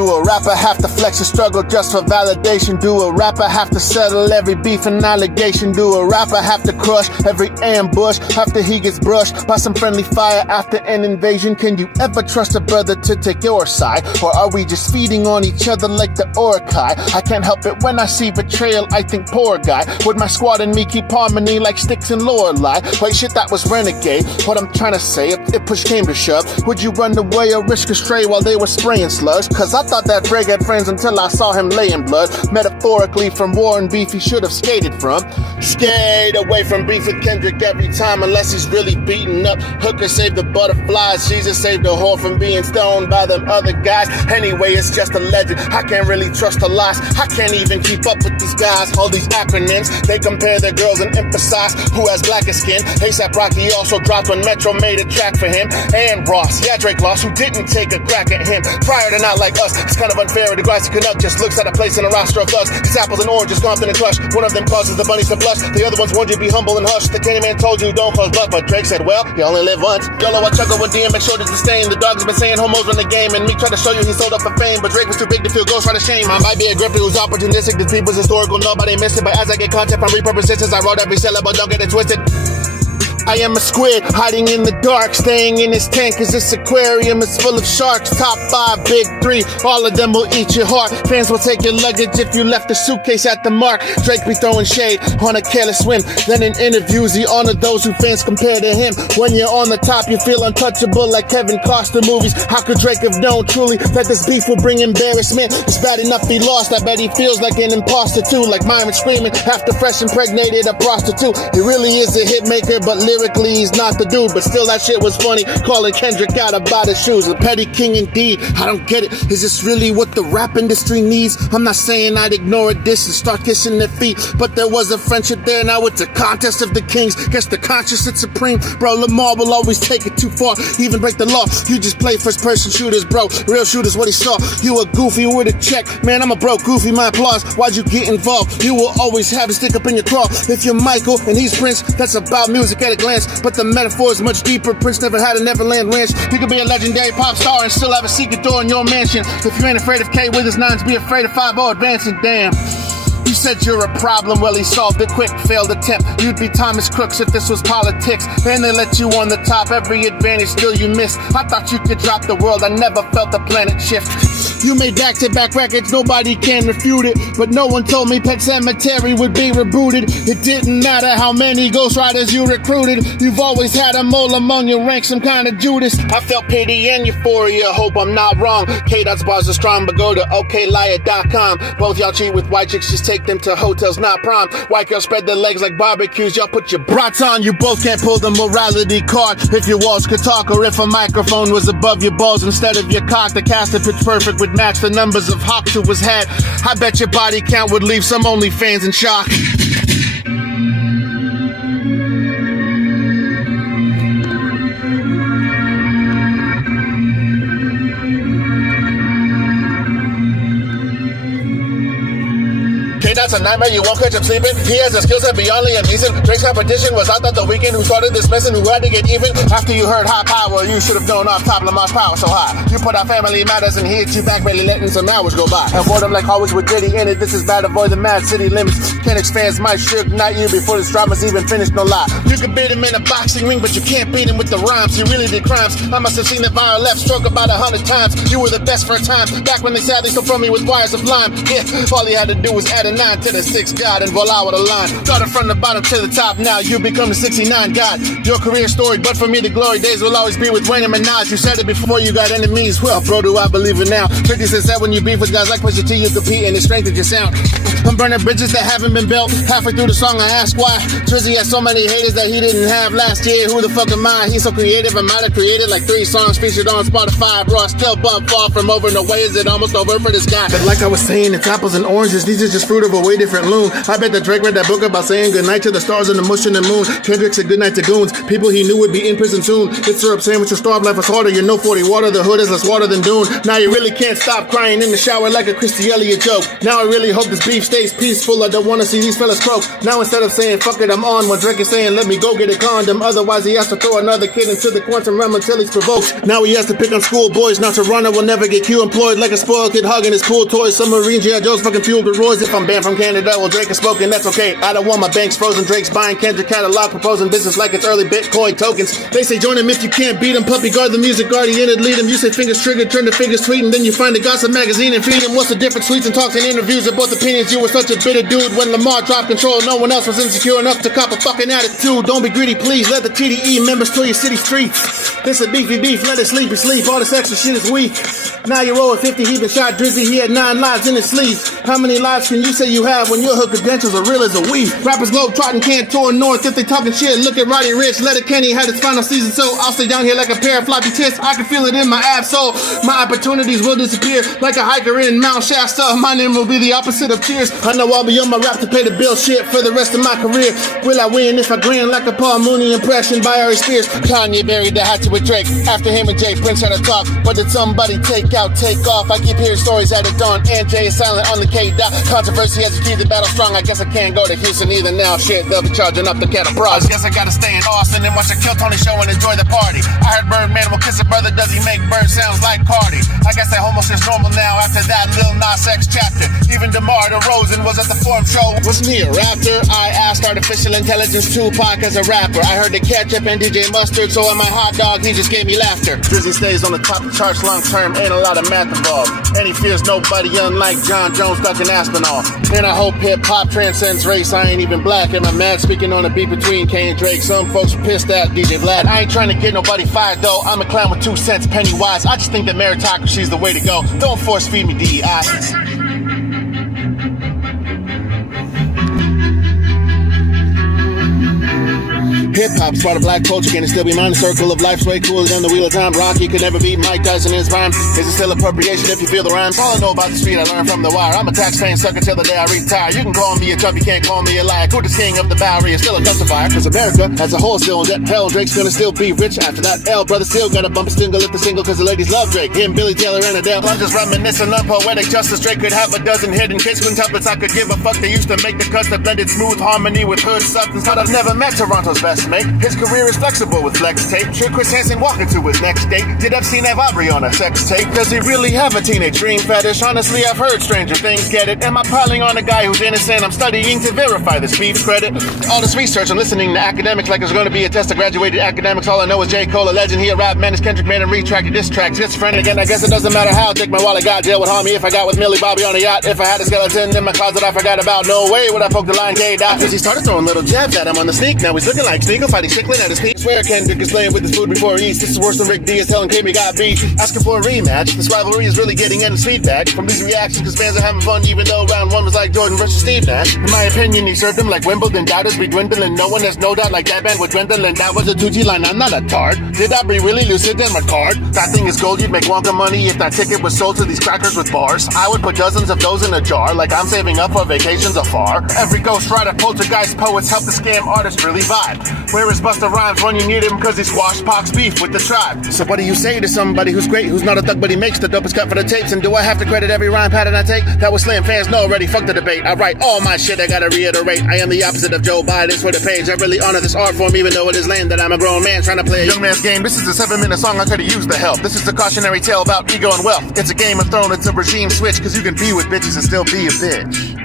Do a rapper have to flex a struggle just for validation? Do a rapper have to settle every beef and allegation? Do a rapper have to crush every ambush after he gets brushed by some friendly fire after an invasion? Can you ever trust a brother to take your side? Or are we just feeding on each other like the Orakai? I can't help it when I see betrayal, I think poor guy. Would my squad and me keep harmony like Sticks and Lorelei? Wait, shit, that was Renegade. What I'm trying to say, if push came to shove, would you run away or risk a stray while they were spraying slugs? Cause I thought that Greg had friends until I saw him lay in blood. Metaphorically, from war and beef he should have skated from. Skate away from beef with Kendrick every time, unless he's really beaten up. Hooker saved the butterflies, Jesus saved the whore from being stoned by them other guys. Anyway, it's just a legend, I can't really trust the lies. I can't even keep up with these guys. All these acronyms, they compare their girls and emphasize who has blacker skin. ASAP Rocky also dropped when Metro made a track for him. And Ross, yeah, Drake lost, who didn't take a crack at him. Prior to not like us, it's kind of unfair. The Grassy Canuck just looks at a place in a roster of thugs. His apples and oranges gone in a crush. One of them causes the bunnies to blush. The other ones warned you be humble and hush. The Candyman told you don't cause bluff, but Drake said, well, you only live once. Yellow, I chuckle with DMX shoulders to stain. The dog's been saying homos run the game, and me tried to show you he sold up for fame, but Drake was too big to feel ghost right of shame. I might be a grippy who's opportunistic. This beat was historical, nobody missed it, but as I get content from repurposes, I wrote every syllable, don't get it twisted. I am a squid hiding in the dark, staying in this tank cause this aquarium is full of sharks. Top 5, big 3, all of them will eat your heart. Fans will take your luggage if you left the suitcase at the mark. Drake be throwing shade on a careless swim. Then in interviews he honored those who fans compare to him. When you're on the top you feel untouchable like Kevin Costner movies. How could Drake have known truly that this beef would bring embarrassment? It's bad enough he lost, I bet he feels like an imposter too. Like Myron screaming after Fresh impregnated a prostitute. He really is a hit maker, but lyrically he's not the dude, but still that shit was funny, calling Kendrick out about his shoes. A petty king indeed, I don't get it. Is this really what the rap industry needs? I'm not saying I'd ignore a diss and start kissing their feet, but there was a friendship there, now it's a contest of the kings. Guess the conscious is supreme. Bro, Lamar will always take it too far, even break the law. You just play first person shooters, bro. Real shooters what he saw. You a goofy with a check, man, I'm a broke goofy, my applause. Why'd you get involved? You will always have a stick up in your claw. If you're Michael and he's Prince, that's about music at a glance. But the metaphor is much deeper. Prince never had a Neverland ranch. You could be a legendary pop star and still have a secret door in your mansion. If you ain't afraid of K with his nines, be afraid of 5-0 advancing. Damn. You said you're a problem, well he solved it quick, failed attempt. You'd be Thomas Crooks if this was politics. And they let you on the top, every advantage still you missed. I thought you could drop the world, I never felt the planet shift. You made back-to-back records, nobody can refute it. But no one told me Pet Cemetery would be rebooted. It didn't matter how many ghostwriters you recruited. You've always had a mole among your ranks, some kind of Judas. I felt pity and euphoria, hope I'm not wrong. K-Dot's bars are strong, but go to okliar.com. Both y'all cheat with white chicks, just take them to hotels, not prom. White girls spread their legs like barbecues, y'all put your brats on. You both can't pull the morality card. If your walls could talk, or if a microphone was above your balls instead of your cock, the cast of Pitch Perfect would match the numbers of hawks who was had. I bet your body count would leave some OnlyFans in shock. That's a nightmare, you won't catch him sleeping. He has a skill set beyond Liam Neeson. Drake's competition was I thought the Weeknd who started this mess and who had to get even. After you heard high power, you should have known off top Lamar's power so high. You put out Family Matters and he hit you back, barely letting some hours go by. And boredom like always with Diddy in it. This is bad, avoid the mad city limits. Kendrick's fans might should night you before this drama's even finished, no lie. You can beat him in a boxing ring, but you can't beat him with the rhymes. He really did crimes. I must have seen the viral left stroke about 100 times. You were the best for a time, back when they sadly confront me with wires of lime. Yeah, all he had to do was add a 9 to the 6. God, and voila with a line. Started from the bottom to the top, now you become the 69 God. Your career story, but for me the glory days will always be with Wayne and Minaj. You said it before you got enemies, well bro do I believe it now. 50 Cent said when you beef with guys like Pusha T you compete and it strengthens your sound. I'm burning bridges that haven't been built. Halfway through the song I ask why. Drizzy had so many haters that he didn't have last year. Who the fuck am I? He's so creative, I might have created like 3 songs featured on Spotify. Bro, I still bump far from over, no way is it almost over for this guy. But like I was saying, it's apples and oranges, these are just fruit fruit of a way different loon. I bet that Drake read that book about saying goodnight to the stars and the mush and the moon. Kendrick said goodnight to goons, people he knew would be in prison soon. It's syrup sandwich, a starved life was harder. You know 40 water, the hood is less water than Dune. Now you really can't stop crying in the shower like a Christy Elliott joke. Now I really hope this beef stays peaceful. I don't want to see these fellas croak. Now instead of saying fuck it, I'm on, when Drake is saying let me go get a condom. Otherwise he has to throw another kid into the quantum realm until he's provoked. Now he has to pick on schoolboys. Now Toronto will never get Q employed like a spoiled kid hugging his cool toys. Submarine G.I. Joe's fucking fueled with Roy's. If I'm banned from Canada, well Drake has spoken, that's okay. I don't want my banks frozen. Drake's buying Kendrick catalog, proposing business like it's early Bitcoin tokens. They say join him if you can't beat him. Puppy guard the music guardian and lead him. You say fingers triggered, turn to fingers tweeting. Then you find a gossip magazine and feed him. What's the difference? Tweets and talks and interviews are both opinions. You were such a bitter dude when Lamar dropped control. No one else was insecure enough to cop a fucking attitude. Don't be greedy, please. Let the TDE members tour your city streets. This a beefy beef, let it sleepy sleep. All this extra shit is weak. Now you're over 50, he been shot Drizzy. He had 9 lives in his sleeves. How many lives can you say you have when your hood credentials are real as a weed? Rappers globe trotting can't tour north if they talking shit. Look at Roddy Ricch, Let It Kenny had its final season, so I'll stay down here like a pair of floppy tits. I can feel it in my abs, so my opportunities will disappear like a hiker in Mount Shasta. My name will be the opposite of cheers. I know I'll be on my rap to pay the bill shit for the rest of my career. Will I win if I grin like a Paul Mooney impression by Ari Spears? Kanye buried the hatchet with Drake after him and Jay Prince had a talk. But did somebody take out, take off? I keep hearing stories at the dawn, and Jay is silent on the K-Dot. Controversy has to keep the battle strong. I guess I can't go to Houston either now. Shit, they'll be charging up the cattle bras. Guess I gotta stay in Austin and watch a Kill Tony show and enjoy the party. I heard Birdman will kiss a brother, does he make bird sounds like Cardi? I guess that homo shit's normal now after that Lil Nas X chapter. Even DeMar DeRozan was at the Forum show. Wasn't he a raptor? I asked artificial intelligence Tupac as a rapper. I heard the ketchup and DJ Mustard, so on my hot dog he just gave me laughter. Drizzy stays on the top of the charts long term, ain't a lot of math involved. And he fears nobody unlike John Jones ducking Aspinall. And I hope hip-hop transcends race. I ain't even black. Am I mad speaking on a beat between K and Drake? Some folks are pissed at DJ Vlad. I ain't trying to get nobody fired though. I'm a clown with 2 cents, penny wise. I just think that meritocracy's the way to go. Don't force feed me DEI. Hip-hop's part of black culture, can it still be mine? The circle of life's way cooler than the wheel of time. Rocky could never beat Mike Tyson in his prime. Is it still appropriation if you feel the rhymes? All I know about the street I learned from the wire. I'm a tax-paying sucker till the day I retire. You can call me a chump, you can't call me a liar. Coolest king of the Bowery is still a justifier. Cause America as a whole still in debt. Hell, Drake's gonna still be rich after that. L brother still got a bump a single at the single cause the ladies love Drake. Him, Billy Taylor, and Adele. I'm just reminiscing on poetic justice. Drake could have a dozen hidden kids, quintuplets. I could give a fuck. They used to make the cuts that blended smooth harmony with hood substance. But I've never met Toronto's best mate. His career is flexible with flex tape. Should Chris Hansen walk into his next date? Did Epstein have Aubrey on a sex tape? Does he really have a teenage dream fetish? Honestly, I've heard stranger things, get it? Am I piling on a guy who's innocent? I'm studying to verify this beef credit. All this research and listening to academics like there's going to be a test of graduated academics. All I know is J. Cole, a legend. He a rap man, is Kendrick man, and retracted diss tracks. His friend again, I guess it doesn't matter how thick my wallet got. Jail would harm me if I got with Millie Bobby on a yacht. If I had a skeleton in my closet I forgot about. No way would I poke the line K-Dot. Cause he started throwing little jabs at him on the sneak. Now he's looking like Sneaker fighting Strickland at his feet. Swear Kendrick is playing with his food before he eats. This is worse than Rick D is telling K we got beat. Asking for a rematch. This rivalry is really getting in his feedback from these reactions cause fans are having fun even though round 1 was like Jordan versus Steve Nash. In my opinion he served him like Wimbledon. Doubters be dwindling. No one has no doubt like that band with dwindling. That was a 2G line. I'm not a tart. Did I be really lucid in my card? That thing is gold. You'd make Wonka money if that ticket was sold to these crackers with bars. I would put dozens of those in a jar like I'm saving up for vacations afar. Every ghostwriter, poltergeist, poets help the scam artists really vibe. Where is Busta Rhymes when you need him cause he squashed Pac's beef with the tribe? So what do you say to somebody who's great, who's not a thug but he makes the dopest cut for the tapes? And do I have to credit every rhyme pattern I take? That was slam, fans know already, fuck the debate. I write all my shit, I gotta reiterate. I am the opposite of Joe Biden for the page. I really honor this art form even though it is lame that I'm a grown man trying to play a young man's game. This is a 7-minute song, I could've used the help. This is a cautionary tale about ego and wealth. It's a Game of Thrones, it's a regime switch cause you can be with bitches and still be a bitch.